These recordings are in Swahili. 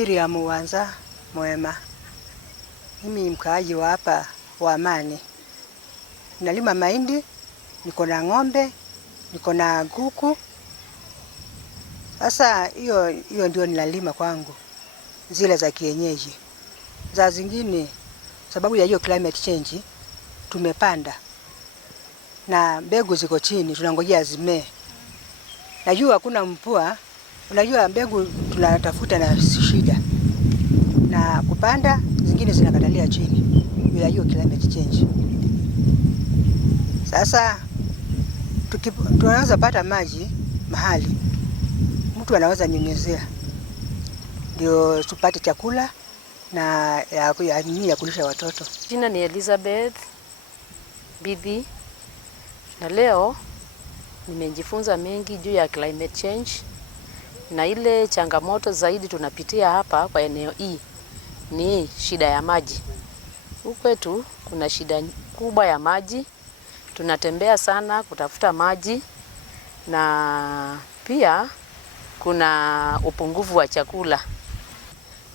Miriam Wanza Mwema. Mimi mkaaji wa hapa wa Amani. Nalima mahindi, niko na ng'ombe, niko na kuku. Sasa hiyo ndio ninalima kwangu. Zile za kienyeji. Za zingine sababu ya hiyo climate change tumepanda. Na mbegu ziko chini, tunangojea zimee. Najua hakuna mvua, unajua mbegu tunatafuta na shida. Na kupanda zingine zinakatalia chini. Bila hiyo climate change. Sasa tunaweza pata maji mahali mtu anaweza nyunyizia ndio tupate chakula na ya kulisha watoto. Jina ni Elizabeth Bidhi, na leo nimejifunza mengi juu ya climate change, na ile changamoto zaidi tunapitia hapa kwa eneo hii ni shida ya maji. Huku kwetu kuna shida kubwa ya maji. Tunatembea sana kutafuta maji, na pia kuna upungufu wa chakula.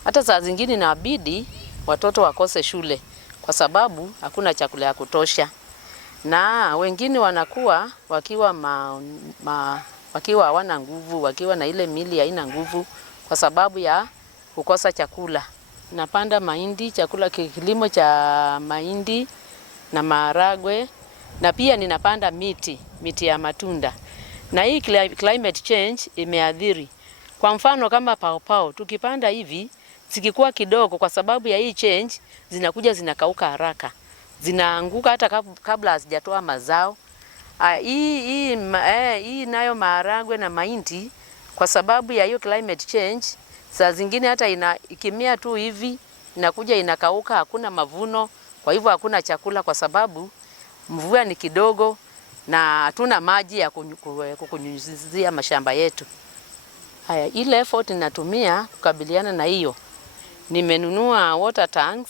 Hata saa zingine inabidi watoto wakose shule kwa sababu hakuna chakula ya kutosha. Na wengine wanakuwa wakiwa hawana nguvu, wakiwa na ile mili haina nguvu kwa sababu ya kukosa chakula. Napanda mahindi, chakula kilimo cha mahindi na maharagwe, na pia ninapanda miti ya matunda. Na hii climate change imeathiri. Kwa mfano kama pao, tukipanda hivi, zikikuwa kidogo kwa sababu ya hii change, zinakuja zinakauka haraka. Zinaanguka hata kabla hazijatoa mazao. Hii nayo maharagwe na mahindi kwa sababu ya hiyo climate change, saa zingine hata ikimea tu hivi, inakuja inakauka, hakuna mavuno, kwa hivyo hakuna chakula kwa sababu mvua ni kidogo na hatuna maji ya kukunyunyizia mashamba yetu. Haya, ile effort ninatumia kukabiliana na hiyo. Nimenunua water tanks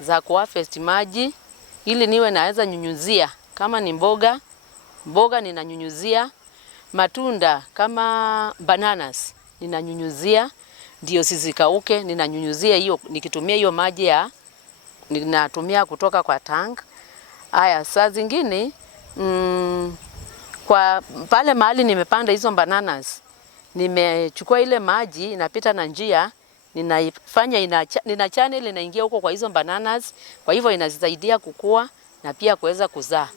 za kuharvest maji ili niwe naweza nyunyuzia. Kama ni mboga ninanyunyuzia. Matunda kama bananas ninanyunyuzia ndio sisikauke, ninanyunyuzia hiyo nikitumia hiyo maji ninatumia kutoka kwa tank. Haya, saa zingine kwa pale mahali nimepanda hizo bananas, nimechukua ile maji inapita na njia, nina channel inaingia huko kwa hizo bananas, kwa hivyo inazisaidia kukua na pia kuweza kuzaa.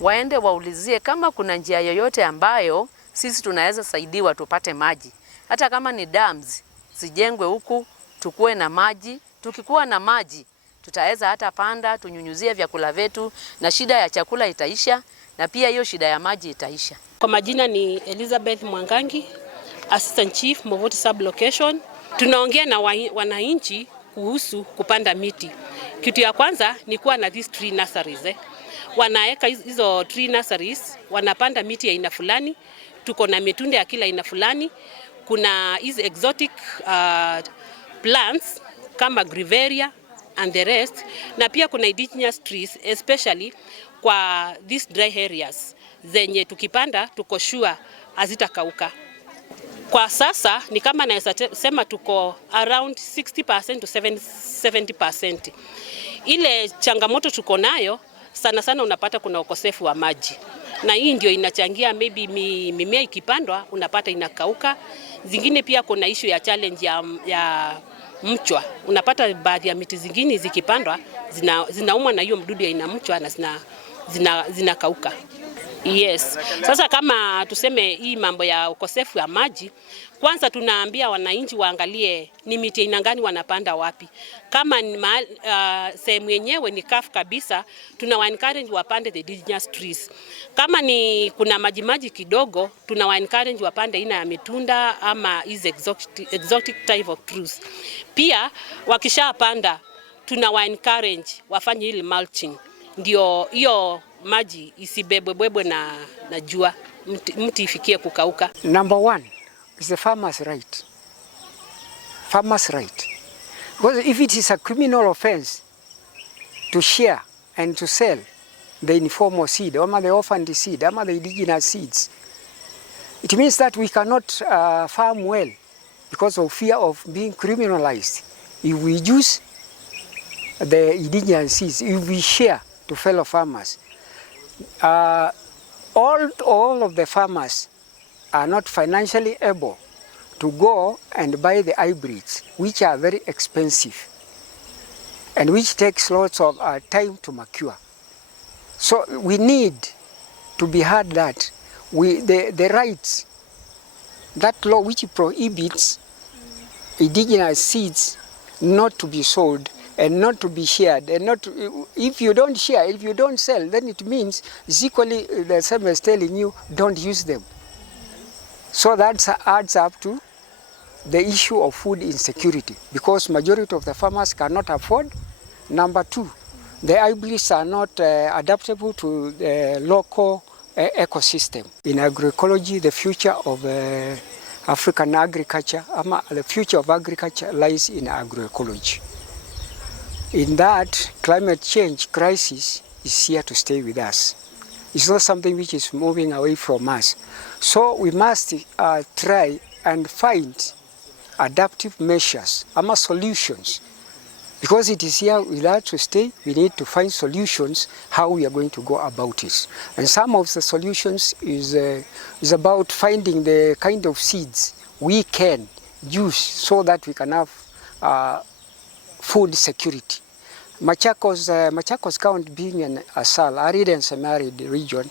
Waende waulizie kama kuna njia yoyote ambayo sisi tunaweza saidiwa tupate maji. Hata kama ni dams zijengwe huku tukue na maji. Tukikuwa na maji tutaweza hata panda tunyunyuzie vyakula vyetu na shida ya chakula itaisha na pia hiyo shida ya maji itaisha. Kwa majina ni Elizabeth Mwangangi, Assistant Chief Movoti Sub-Location. Tunaongea na wananchi kuhusu kupanda miti. Kitu ya kwanza ni kuwa na these tree nurseries. Wanaeka hizo tree nurseries, wanapanda miti ya aina fulani. Tuko na mitunda ya kila aina fulani. Kuna hizi exotic plants kama Griveria and the rest, na pia kuna indigenous trees especially kwa these dry areas zenye tukipanda tuko sure hazitakauka. Kwa sasa ni kama naweza sema tuko around 60% to 70%. Ile changamoto tuko nayo sana unapata kuna ukosefu wa maji. Na hii ndio inachangia maybe mimea ikipandwa unapata inakauka. Zingine pia kuna issue ya challenge ya mchwa. Unapata baadhi ya miti zingine zikipandwa zinaumwa na hiyo mdudu ya inamchwa na zinakauka. Yes. Sasa kama tuseme hii mambo ya ukosefu wa maji, kwanza tunaambia wananchi waangalie ni miti aina gani wanapanda wapi. Kama sehemu yenyewe ni kafu kabisa, tunawa-encourage wapande the indigenous trees. Kama ni kuna maji kidogo, tunawa-encourage wapande aina ya mitunda ama is exotic type of trees. Pia wakishapanda tunawa-encourage wafanye ile mulching. Ndio hiyo maji isibebwebwe na jua, mti ifikie kukauka. Number one is the farmer's right. Farmer's right. Because if it is a criminal offense to share and to sell the informal seed, or the orphaned seed, or the indigenous seeds, it means that we cannot farm well because of fear of being criminalized. If we use the indigenous seeds, if we share to fellow farmers, all of the farmers are not financially able to go and buy the hybrids, which are very expensive and which takes lots of time to mature. So we need to be heard that the rights, that law which prohibits indigenous seeds not to be sold and not to be shared, and not to, if you don't share, if you don't sell, then it means it's equally the same as telling you don't use them. So that adds up to the issue of food insecurity, because majority of the farmers cannot afford. Number two, the hybrids are not adaptable to the local ecosystem. In agroecology, the future of African agriculture, the future of agriculture lies in agroecology. In that, climate change crisis is here to stay with us. It's not something which is moving away from us. So we must try and find adaptive measures, solutions. Because it is here with us to stay, we need to find solutions how we are going to go about it. And some of the solutions is about finding the kind of seeds we can use so that we can have food security. Machakos County, being an arid and semi-arid region,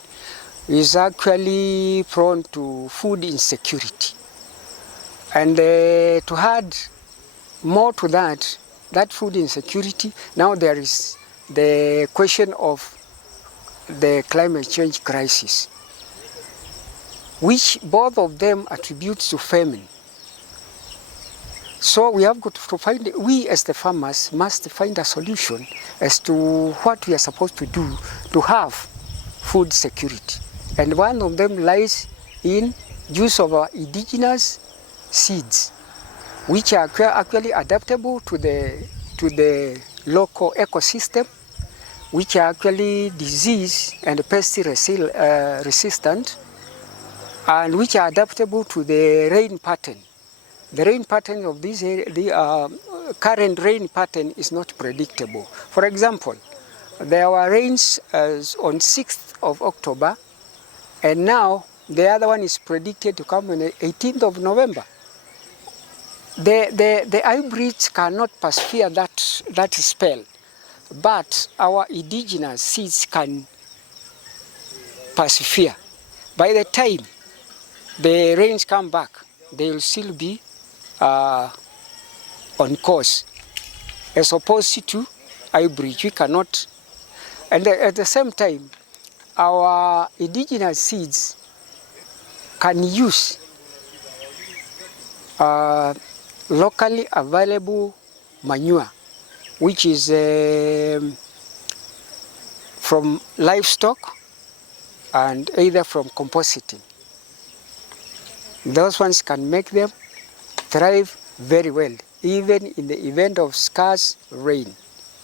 is actually prone to food insecurity. And to add more to that food insecurity, now there is the question of the climate change crisis, which both of them attribute to famine. So we have got to find, we as the farmers must find a solution as to what we are supposed to do to have food security. And one of them lies in use of our indigenous seeds, which are actually adaptable to the local ecosystem, which are actually disease and pest resistant, and which are adaptable to the rain pattern. The rain pattern of this current rain pattern is not predictable. For example, there were rains on 6th of October, and now the other one is predicted to come on the 18th of November. The hybrids cannot persevere that spell, but our indigenous seeds can persevere. By the time the rains come back, they will still be on course, as opposed to hybrids. We cannot, and at the same time, our indigenous seeds can use locally available manure, which is from livestock and either from compositing. Those ones can make them thrive very well, even in the event of scarce rain.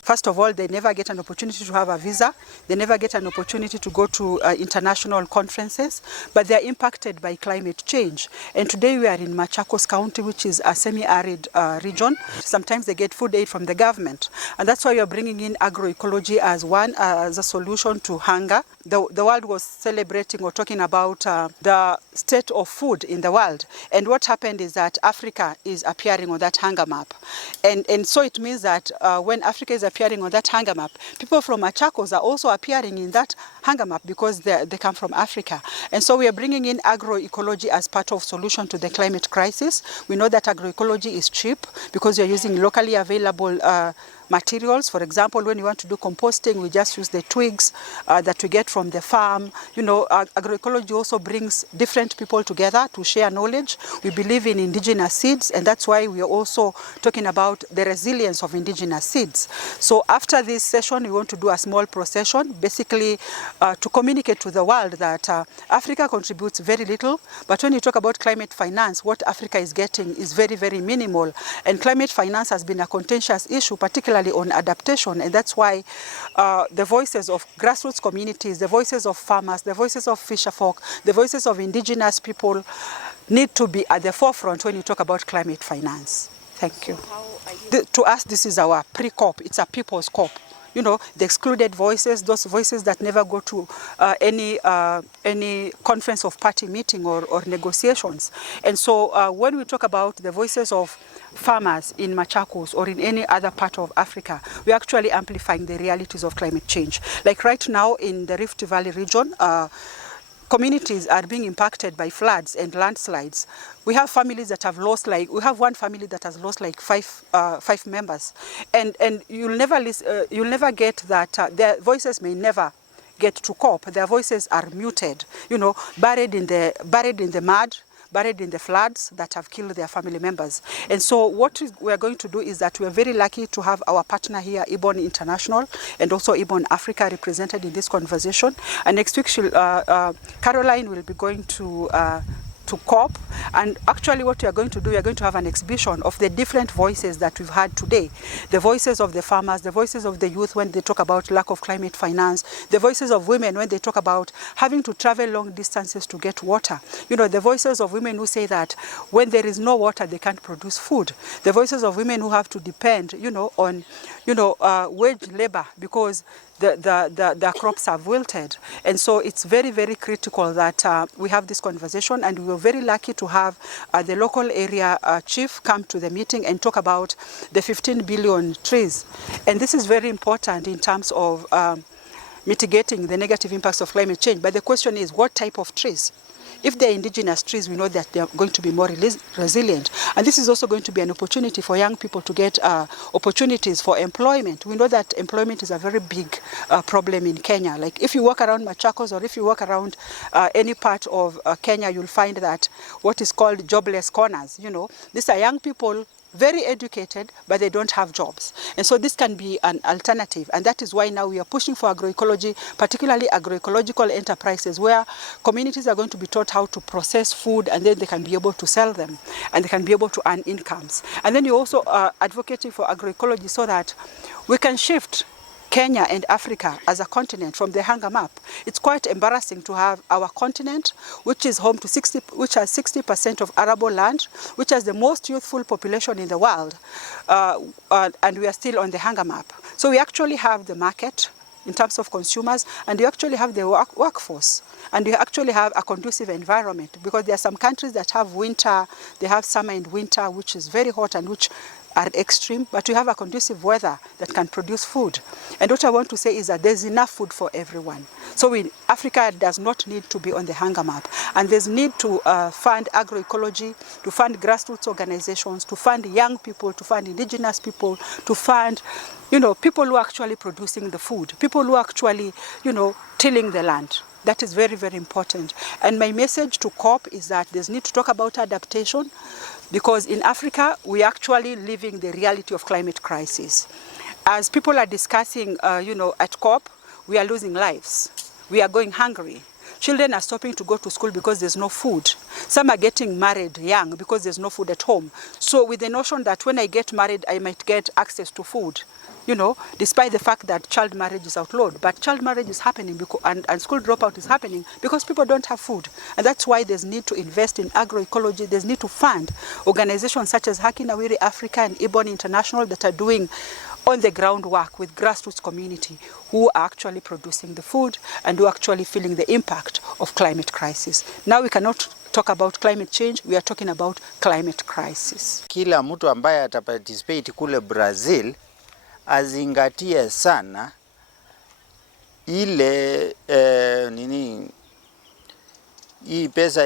First of all, they never get an opportunity to have a visa. They never get an opportunity to go to international conferences, but they are impacted by climate change. And today we are in Machakos County, which is a semi-arid region. Sometimes they get food aid from the government. And that's why we are bringing in agroecology as a solution to hunger. The world was celebrating or talking about the state of food in the world. And what happened is that Africa is appearing on that hunger map. And so it means that when Africa is appearing on that hunger map, people from Machakos are also appearing in that hunger map because they come from Africa. And so we are bringing in agroecology as part of solution to the climate crisis. We know that agroecology is cheap because you're using locally available materials. For example, when you want to do composting, we just use the twigs that we get from the farm. You know, agroecology also brings different people together to share knowledge. We believe in indigenous seeds, and that's why we are also talking about the resilience of indigenous seeds. So after this session, we want to do a small procession, basically to communicate to the world that Africa contributes very little, but when you talk about climate finance, what Africa is getting is very, very minimal. And climate finance has been a contentious issue, particularly on adaptation, and that's why the voices of grassroots communities, the voices of farmers, the voices of fisherfolk, the voices of indigenous people need to be at the forefront when you talk about climate finance. Thank you. To us, this is our pre-COP. It's a people's COP. You know, the excluded voices, those voices that never go to any conference of party meeting or negotiations. And so when we talk about the voices of farmers in Machakos or in any other part of Africa, we're actually amplifying the realities of climate change. Like right now in the Rift Valley region, communities are being impacted by floods and landslides. We have families that have lost, like, we have one family that has lost like five members, and you'll never get that. Their voices may never get to COP. Their voices are muted, you know, buried in the mud, buried in the floods that have killed their family members. And so what we are going to do is that we are very lucky to have our partner here, Ibon International, and also Ibon Africa represented in this conversation. And next week, Caroline will be going to COP, and actually what we are going to do, we are going to have an exhibition of the different voices that we've had today. The voices of the farmers, the voices of the youth when they talk about lack of climate finance, the voices of women when they talk about having to travel long distances to get water. You know, the voices of women who say that when there is no water, they can't produce food. The voices of women who have to depend, you know, on, you know, wage labor because the crops have wilted. And so it's very, very critical that we have this conversation, and we were very lucky to have the local area chief come to the meeting and talk about the 15 billion trees. And this is very important in terms of mitigating the negative impacts of climate change. But the question is, what type of trees? If they're indigenous trees, we know that they're going to be more resilient. And this is also going to be an opportunity for young people to get opportunities for employment. We know that employment is a very big problem in Kenya. Like if you walk around Machakos or if you walk around any part of Kenya, you'll find that what is called jobless corners. You know, these are young people, very educated, but they don't have jobs. And so this can be an alternative. And that is why now we are pushing for agroecology, particularly agroecological enterprises, where communities are going to be taught how to process food, and then they can be able to sell them, and they can be able to earn incomes. And then you're also advocating for agroecology so that we can shift Kenya and Africa as a continent from the hunger map. It's quite embarrassing to have our continent, which is home to 60% of arable land, which has the most youthful population in the world, and we are still on the hunger map. So we actually have the market in terms of consumers, and we actually have the workforce, and we actually have a conducive environment, because there are some countries that have winter, they have summer and winter, which is very hot and which are extreme, but we have a conducive weather that can produce food. And what I want to say is that there's enough food for everyone. So Africa does not need to be on the hunger map. And there's need to fund agroecology, to fund grassroots organizations, to fund young people, to fund indigenous people, to fund, you know, people who are actually producing the food, people who are actually, you know, tilling the land. That is very, very important. And my message to COP is that there's need to talk about adaptation, because in Africa, we are actually living the reality of climate crisis. As people are discussing, you know, at COP, we are losing lives. We are going hungry. Children are stopping to go to school because there's no food. Some are getting married young because there's no food at home. So with the notion that when I get married, I might get access to food, you know, despite the fact that child marriage is outlawed. But child marriage is happening because, and school dropout is happening because people don't have food. And that's why there's need to invest in agroecology. There's need to fund organizations such as Haki Nawiri Africa and Ibon International that are doing on the ground work with grassroots community who are actually producing the food and who are actually feeling the impact of climate crisis. Now we cannot talk about climate change, we are talking about climate crisis. Kila mtu ambaye ataparticipate kule Brazil azingatie sana ile hii pesa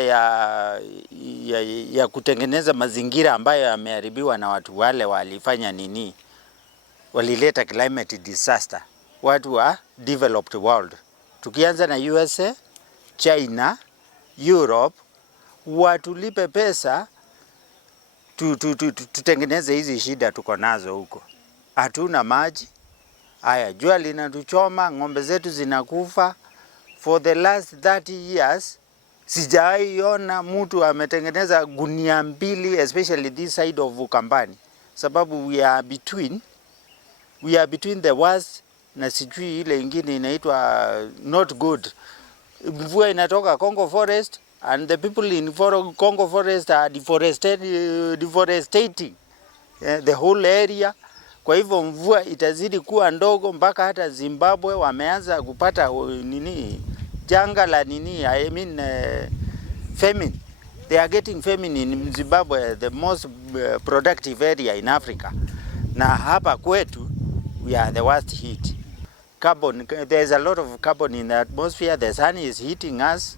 ya kutengeneza mazingira ambayo yameharibiwa na watu wale walifanya walileta climate disaster, watu wa developed world. Tukianza na USA, China, Europe, watulipe pesa tutengeneze hizi shida tuko nazo huko. Hatuna maji, haya jua linatuchoma, ng'ombe zetu zinakufa. For the last 30 years, sijaiona mtu ametengeneza gunia mbili, especially this side of Ukambani. Sababu we are between the worst na sijui ile ingine inaitwa not good. Mvua inatoka Congo forest and the people in Congo forest are deforesting the whole area. Kwa hivyo mvua itazidi kuwa ndogo mpaka hata Zimbabwe wameanza kupata janga la famine. They are getting famine in Zimbabwe, the most productive area in Africa. Na hapa kwetu we are the worst hit. Carbon, there's a lot of carbon in the atmosphere. The sun is heating us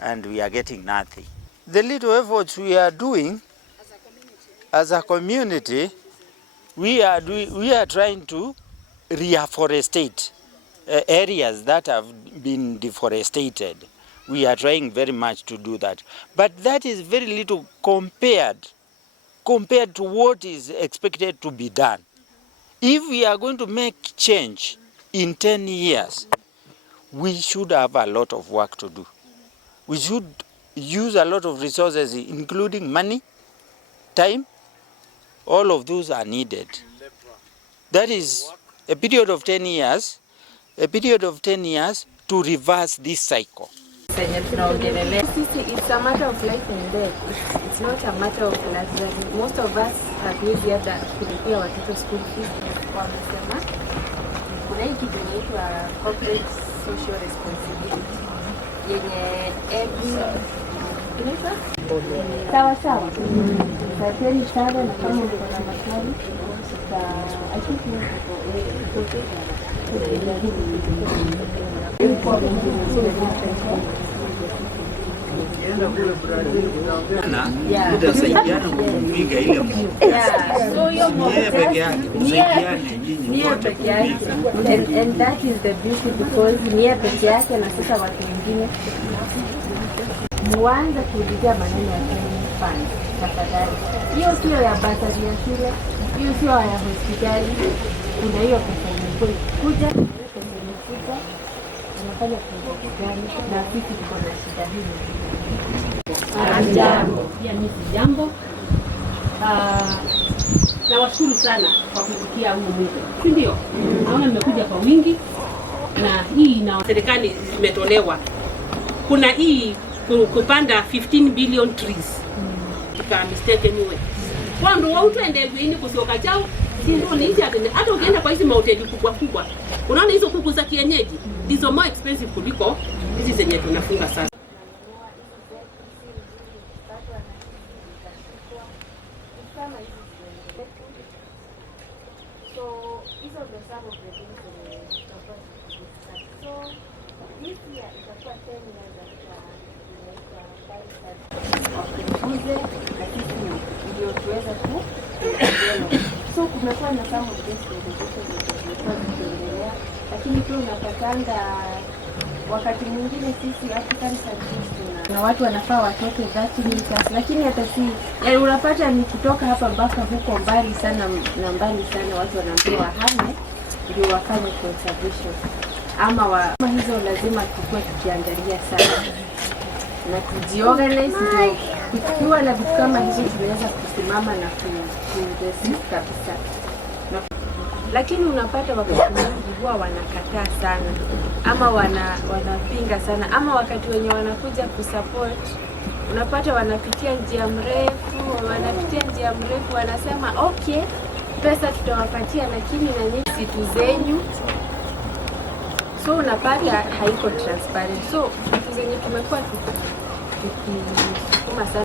and we are getting nothing. The little efforts we are doing as a community, we are trying to reforestate areas that have been deforested. We are trying very much to do that. But that is very little compared to what is expected to be done. If we are going to make change in 10 years, we should have a lot of work to do. We should use a lot of resources, including money, time. All of those are needed. That is a period of 10 years, to reverse this cycle. It's a matter of life and death. It's not a matter of luxury. Most of us have used hata kulipia watoto school fees. Wamesema kuna hii kitu inaitwa corporate social responsibility yenye inaitwa sawa. Asanteni sana, na kama uko na maswali and that is the beauty, because nia peke yake na sasa watu wengine muanze kuulizia maneno ya fund tafadhali. Hiyo sio ya batari ya shule, hiyo sio ya hospitali. Kuna hiyo pesa nyingine kuja unafanya kitu gani, na sisi tuko na shida hii. Pia ni jambo na washukuru sana kwa kufikia huu mwito, si ndio? Naona mmekuja kwa wingi, na hii na serikali imetolewa. Kuna hii kupanda 15 billion trees kwa mistake anyway. Kwa ndo watu endelee ini kusoka chao, si ndio? Ni hizi hata ukienda kwa hizi mahoteli kubwa, unaona hizo kuku za kienyeji ndizo more expensive kuliko hizi zenye tunafunga sasa. So hizo ndo some of the things tutakuwa tukidiscuss. So this year itakuwa 10 years wakuuze na sisi ndio tuweza kuendelea. So kumekuwa na some of these resolutions zilizokuwa zikiendelea, lakini pia unapatanga wakati mwingine sisi African countries na watu wanafaa watoke 30 meters, lakini hata si unapata ni kutoka hapa mpaka huko mbali sana, na mbali sana watu wanaambiwa hame ndio wafanye conservation ama hizo lazima tukue tukiangalia sana na kujiorganize, ndio tukiwa na vitu kama hizo tunaweza kusimama na kuresist kabisa. Lakini unapata wakati mwingi huwa wanakataa sana ama wanapinga sana, ama wakati wenye wanakuja kusupport unapata wanapitia njia mrefu, wanasema okay, pesa tutawapatia lakini na nyinyi situ zenyu. So unapata haiko transparent. So vitu zenye tumekuwa tukisukuma sana